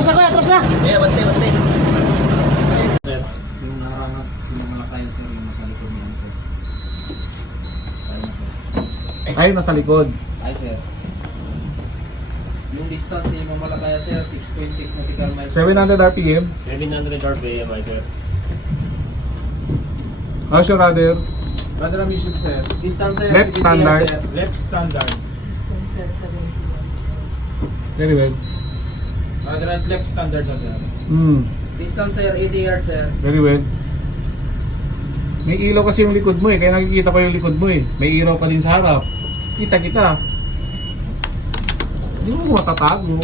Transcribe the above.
atras na kuya, atras na. Yeah, bante. Sir, yung narangat, yung mga tayo sir, yung nasa likod niya sir. Tayo na sir. Ay, nasa likod. Ay sir. Yung distance ni Mamalakaya sir, 6.6 nautical miles. 700 RPM. 700 RPM, sir. How's your rudder? Brother Amisip sir, Distance sir, Left 70 standard. sir. left standard. Very well. Brother at left standard na sir. Distance sir, 80 yards sir. Very well. May ilaw kasi yung likod mo eh, kaya nakikita ko yung likod mo eh. May ilaw pa din sa harap. Kita. Hindi mo matatago.